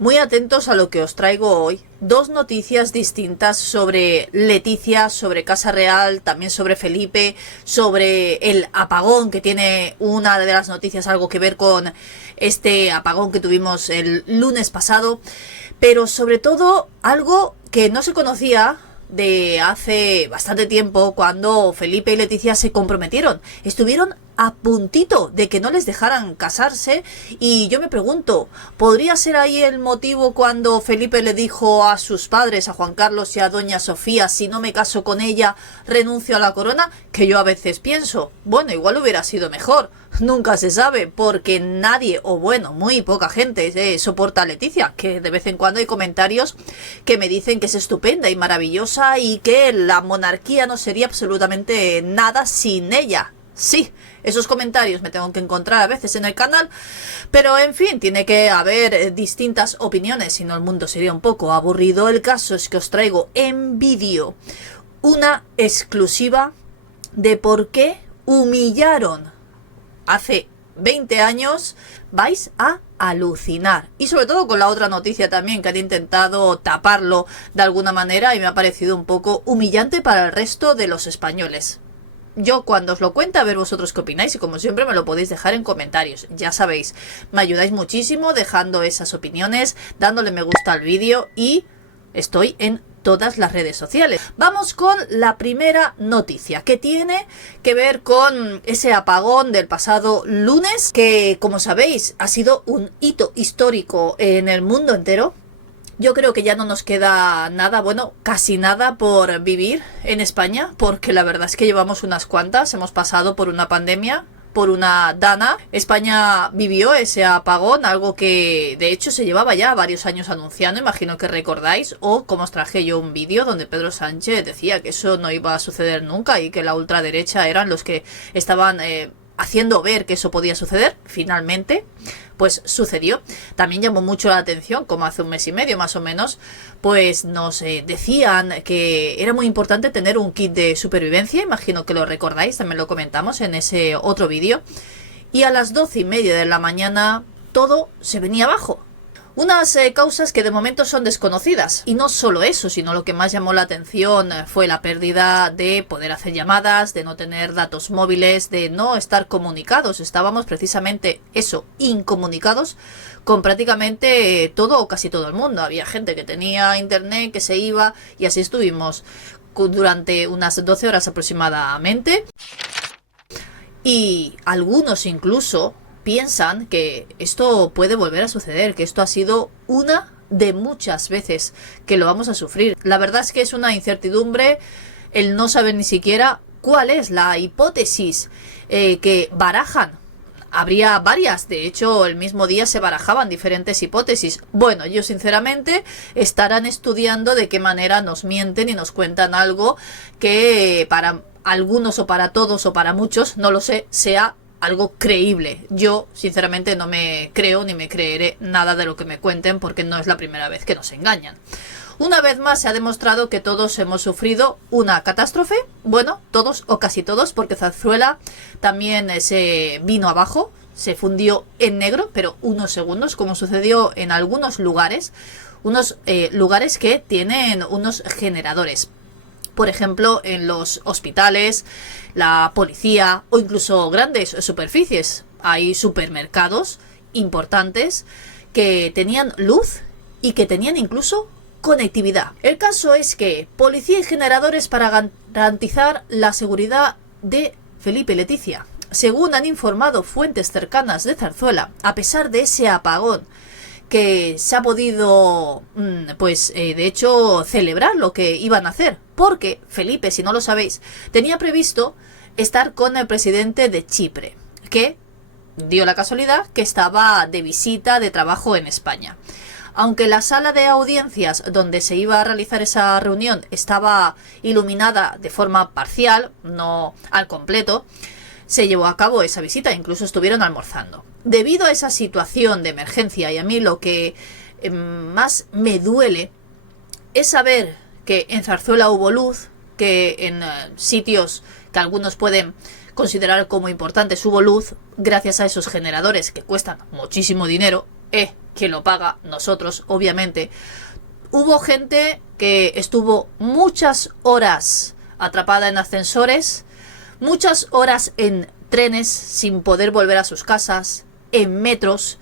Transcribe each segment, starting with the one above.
Muy atentos a lo que os traigo hoy. Dos noticias distintas sobre Leticia, sobre Casa Real, también sobre Felipe, sobre el apagón, que tiene una de las noticias algo que ver con este apagón que tuvimos el lunes pasado, pero sobre todo algo que no se conocía de hace bastante tiempo, cuando Felipe y Leticia se comprometieron. Estuvieron a puntito de que no les dejaran casarse, y yo me pregunto, ¿podría ser ahí el motivo cuando Felipe le dijo a sus padres, a Juan Carlos y a doña Sofía: si no me caso con ella, renuncio a la corona? Que yo a veces pienso, bueno, igual hubiera sido mejor. Nunca se sabe, porque nadie, o bueno, muy poca gente soporta a Leticia, que de vez en cuando hay comentarios que me dicen que es estupenda y maravillosa y que la monarquía no sería absolutamente nada sin ella. Sí, esos comentarios me tengo que encontrar a veces en el canal, pero en fin, tiene que haber distintas opiniones, si no el mundo sería un poco aburrido. El caso es que os traigo en vídeo una exclusiva de por qué humillaron hace 20 años. Vais a alucinar. Y sobre todo con la otra noticia también, que han intentado taparlo de alguna manera y me ha parecido un poco humillante para el resto de los españoles. Yo cuando os lo cuento, a ver vosotros qué opináis, y como siempre me lo podéis dejar en comentarios. Ya sabéis, me ayudáis muchísimo dejando esas opiniones, dándole me gusta al vídeo, y estoy en todas las redes sociales. Vamos con la primera noticia, que tiene que ver con ese apagón del pasado lunes, que, como sabéis, ha sido un hito histórico en el mundo entero. Yo creo que ya no nos queda nada, bueno, casi nada por vivir en España, porque la verdad es que llevamos unas cuantas. Hemos pasado por una pandemia, por una dana. España vivió ese apagón, algo que de hecho se llevaba ya varios años anunciando, imagino que recordáis, o como os traje yo un vídeo donde Pedro Sánchez decía que eso no iba a suceder nunca y que la ultraderecha eran los que estaban haciendo ver que eso podía suceder. Finalmente, pues sucedió. También llamó mucho la atención, como hace un mes y medio más o menos, pues nos decían que era muy importante tener un kit de supervivencia. Imagino que lo recordáis, también lo comentamos en ese otro vídeo. Y a las 12:30 de la mañana todo se venía abajo. Unas causas que de momento son desconocidas. Y no solo eso, sino lo que más llamó la atención fue la pérdida de poder hacer llamadas, de no tener datos móviles, de no estar comunicados. Estábamos precisamente eso, incomunicados con prácticamente todo o casi todo el mundo. Había gente que tenía internet, que se iba, y así estuvimos durante unas 12 horas aproximadamente. Y algunos incluso piensan que esto puede volver a suceder, que esto ha sido una de muchas veces que lo vamos a sufrir. La verdad es que es una incertidumbre el no saber ni siquiera cuál es la hipótesis que barajan. Habría varias, de hecho el mismo día se barajaban diferentes hipótesis. Bueno, yo sinceramente estarán estudiando de qué manera nos mienten y nos cuentan algo que para algunos o para todos o para muchos, no lo sé, sea algo creíble. Yo sinceramente no me creo ni me creeré nada de lo que me cuenten, porque no es la primera vez que nos engañan. Una vez más se ha demostrado que todos hemos sufrido una catástrofe. Bueno, todos o casi todos, porque Zarzuela también se vino abajo, se fundió en negro, pero unos segundos, como sucedió en algunos lugares, unos lugares que tienen unos generadores. Por ejemplo, en los hospitales, la policía o incluso grandes superficies. Hay supermercados importantes que tenían luz y que tenían incluso conectividad. El caso es que policía y generadores para garantizar la seguridad de Felipe y Leticia. Según han informado fuentes cercanas de Zarzuela, a pesar de ese apagón, que se ha podido, de hecho, celebrar lo que iban a hacer, porque Felipe, si no lo sabéis, tenía previsto estar con el presidente de Chipre, que dio la casualidad que estaba de visita de trabajo en España. Aunque la sala de audiencias donde se iba a realizar esa reunión estaba iluminada de forma parcial, no al completo, se llevó a cabo esa visita, incluso estuvieron almorzando. Debido a esa situación de emergencia, y a mí lo que más me duele es saber que en Zarzuela hubo luz, que en sitios que algunos pueden considerar como importantes hubo luz gracias a esos generadores que cuestan muchísimo dinero, ¿Quién lo paga? Nosotros, obviamente. Hubo gente que estuvo muchas horas atrapada en ascensores, muchas horas en trenes sin poder volver a sus casas, en metros.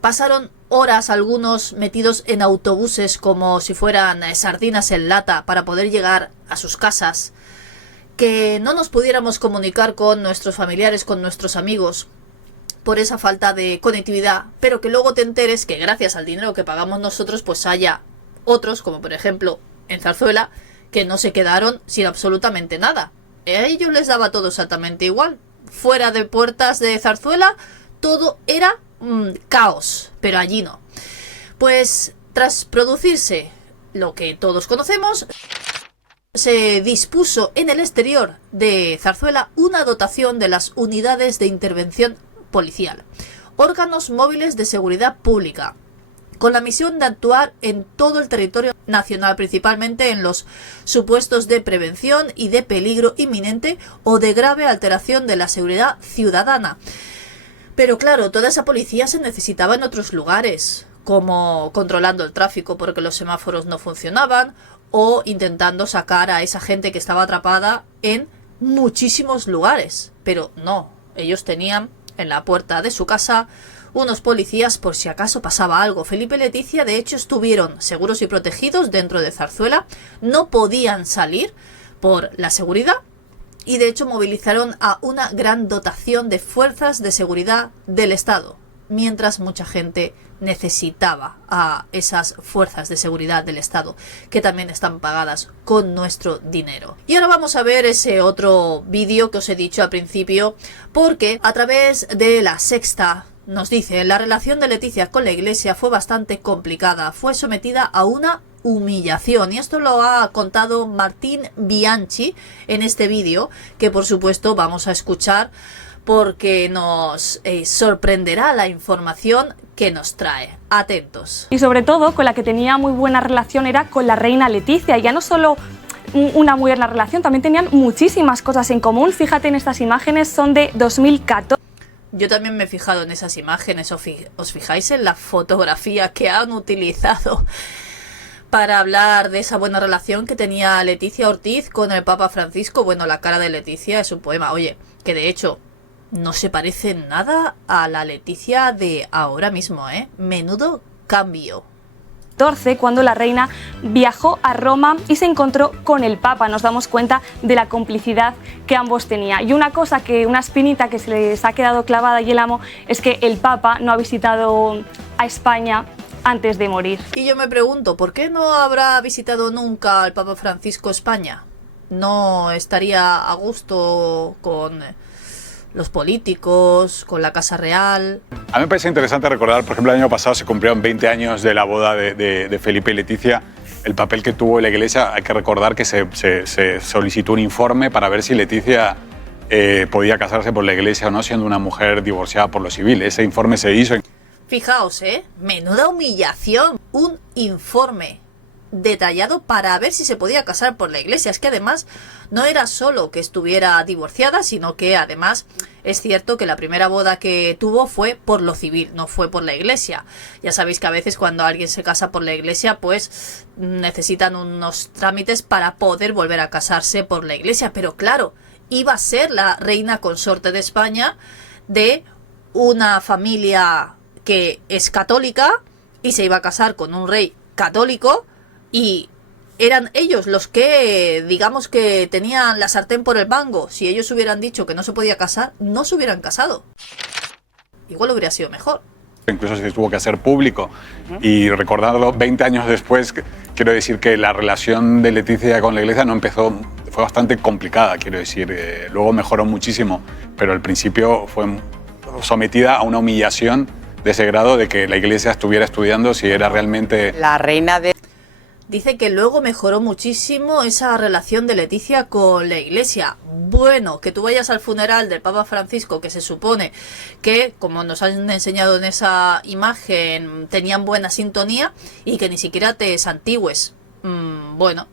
Pasaron horas algunos metidos en autobuses como si fueran sardinas en lata para poder llegar a sus casas. Que no nos pudiéramos comunicar con nuestros familiares, con nuestros amigos, por esa falta de conectividad, pero que luego te enteres que gracias al dinero que pagamos nosotros, pues haya otros, como por ejemplo en Zarzuela, que no se quedaron sin absolutamente nada. A ellos les daba todo exactamente igual. Fuera de puertas de Zarzuela, todo era caos, pero allí no. Pues tras producirse lo que todos conocemos, se dispuso en el exterior de Zarzuela una dotación de las unidades de intervención policial, órganos móviles de seguridad pública, con la misión de actuar en todo el territorio nacional, principalmente en los supuestos de prevención y de peligro inminente o de grave alteración de la seguridad ciudadana. Pero claro, toda esa policía se necesitaba en otros lugares, como controlando el tráfico porque los semáforos no funcionaban, o intentando sacar a esa gente que estaba atrapada en muchísimos lugares. Pero no, ellos tenían en la puerta de su casa unos policías por si acaso pasaba algo. Felipe y Leticia de hecho estuvieron seguros y protegidos dentro de Zarzuela, no podían salir por la seguridad y de hecho movilizaron a una gran dotación de fuerzas de seguridad del Estado, mientras mucha gente necesitaba a esas fuerzas de seguridad del Estado, que también están pagadas con nuestro dinero. Y ahora vamos a ver ese otro vídeo que os he dicho al principio, porque a través de La Sexta nos dice: la relación de Leticia con la Iglesia fue bastante complicada, fue sometida a una humillación, y esto lo ha contado Martín Bianchi en este vídeo, que por supuesto vamos a escuchar porque nos sorprenderá la información que nos trae. Atentos. Y sobre todo con la que tenía muy buena relación era con la reina Leticia, y ya no solo una muy buena relación, también tenían muchísimas cosas en común. Fíjate en estas imágenes, son de 2014. Yo también me he fijado en esas imágenes. ¿Os fijáis en la fotografía que han utilizado para hablar de esa buena relación que tenía Leticia Ortiz con el Papa Francisco? Bueno, la cara de Leticia es un poema. Oye, que de hecho no se parece nada a la Leticia de ahora mismo, ¿eh? Menudo cambio. Cuando la reina viajó a Roma y se encontró con el Papa, nos damos cuenta de la complicidad que ambos tenían. Y una espinita que se les ha quedado clavada y el amo, es que el Papa no ha visitado a España antes de morir. Y yo me pregunto, ¿por qué no habrá visitado nunca el Papa Francisco España? ¿No estaría a gusto con los políticos, con la Casa Real? A mí me parece interesante recordar, por ejemplo, el año pasado se cumplieron 20 años de la boda de Felipe y Leticia. El papel que tuvo la Iglesia, hay que recordar que se solicitó un informe para ver si Leticia podía casarse por la Iglesia o no, siendo una mujer divorciada por lo civil. Ese informe se hizo. Fijaos, menuda humillación. Un informe detallado para ver si se podía casar por la Iglesia. Es que además no era solo que estuviera divorciada, sino que además es cierto que la primera boda que tuvo fue por lo civil, no fue por la Iglesia. Ya sabéis que a veces cuando alguien se casa por la Iglesia, pues necesitan unos trámites para poder volver a casarse por la Iglesia. Pero claro, iba a ser la reina consorte de España de una familia que es católica y se iba a casar con un rey católico, y eran ellos los que, digamos, que tenían la sartén por el mango. Si ellos hubieran dicho que no se podía casar, no se hubieran casado. Igual hubiera sido mejor. Incluso se tuvo que hacer público. Y recordarlo 20 años después, quiero decir que la relación de Leticia con la Iglesia no empezó, fue bastante complicada, quiero decir. Luego mejoró muchísimo, pero al principio fue sometida a una humillación de ese grado, de que la Iglesia estuviera estudiando si era realmente la reina de... Dice que luego mejoró muchísimo esa relación de Leticia con la Iglesia. Bueno, que tú vayas al funeral del Papa Francisco, que se supone que, como nos han enseñado en esa imagen, tenían buena sintonía, y que ni siquiera te santigües. Bueno,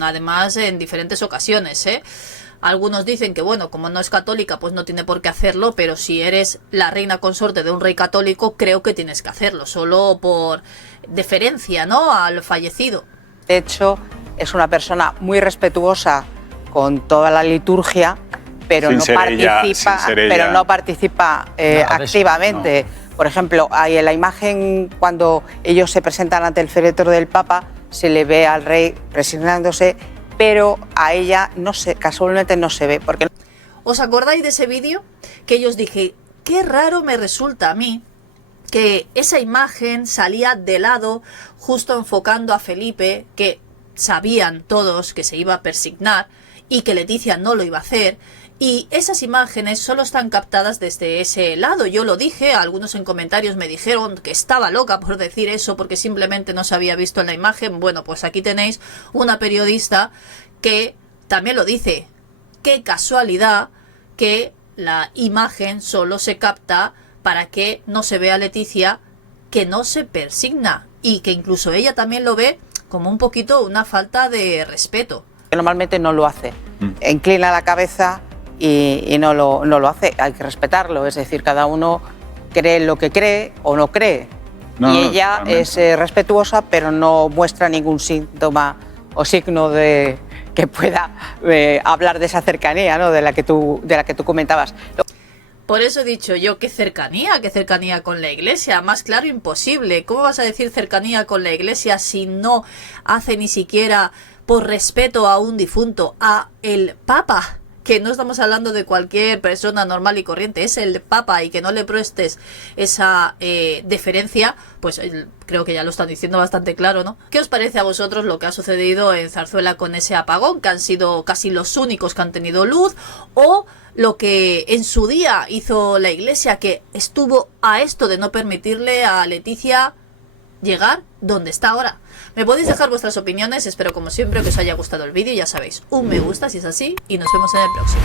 además en diferentes ocasiones, Algunos dicen que, bueno, como no es católica, pues no tiene por qué hacerlo, pero si eres la reina consorte de un rey católico, creo que tienes que hacerlo, solo por deferencia, ¿no?, al fallecido. De hecho, es una persona muy respetuosa con toda la liturgia, pero no participa activamente. Por ejemplo, hay en la imagen cuando ellos se presentan ante el féretro del Papa, se le ve al rey presionándose, pero a ella casualmente no se ve. Porque... ¿Os acordáis de ese vídeo? Que yo os dije, qué raro me resulta a mí que esa imagen salía de lado, justo enfocando a Felipe, que sabían todos que se iba a persignar y que Leticia no lo iba a hacer. Y esas imágenes solo están captadas desde ese lado. Yo lo dije, algunos en comentarios me dijeron que estaba loca por decir eso porque simplemente no se había visto en la imagen. Bueno, pues aquí tenéis una periodista que también lo dice. Qué casualidad que la imagen solo se capta para que no se vea a Leticia, que no se persigna, y que incluso ella también lo ve como un poquito una falta de respeto. Normalmente no lo hace. Inclina la cabeza y no lo hace. Hay que respetarlo, es decir, cada uno cree lo que cree o no cree. Y ella es respetuosa, pero no muestra ningún síntoma o signo de que pueda hablar de esa cercanía, ¿no?, de la que tú comentabas. Por eso he dicho yo, qué cercanía con la Iglesia, más claro imposible. ¿Cómo vas a decir cercanía con la Iglesia si no hace ni siquiera por respeto a un difunto, a el Papa? Que no estamos hablando de cualquier persona normal y corriente, es el Papa, y que no le prestes esa deferencia, pues creo que ya lo están diciendo bastante claro, ¿no? ¿Qué os parece a vosotros lo que ha sucedido en Zarzuela con ese apagón, que han sido casi los únicos que han tenido luz, o lo que en su día hizo la Iglesia, que estuvo a esto de no permitirle a Leticia llegar donde está ahora? Me podéis dejar vuestras opiniones, espero como siempre que os haya gustado el vídeo, ya sabéis, un me gusta si es así, y nos vemos en el próximo.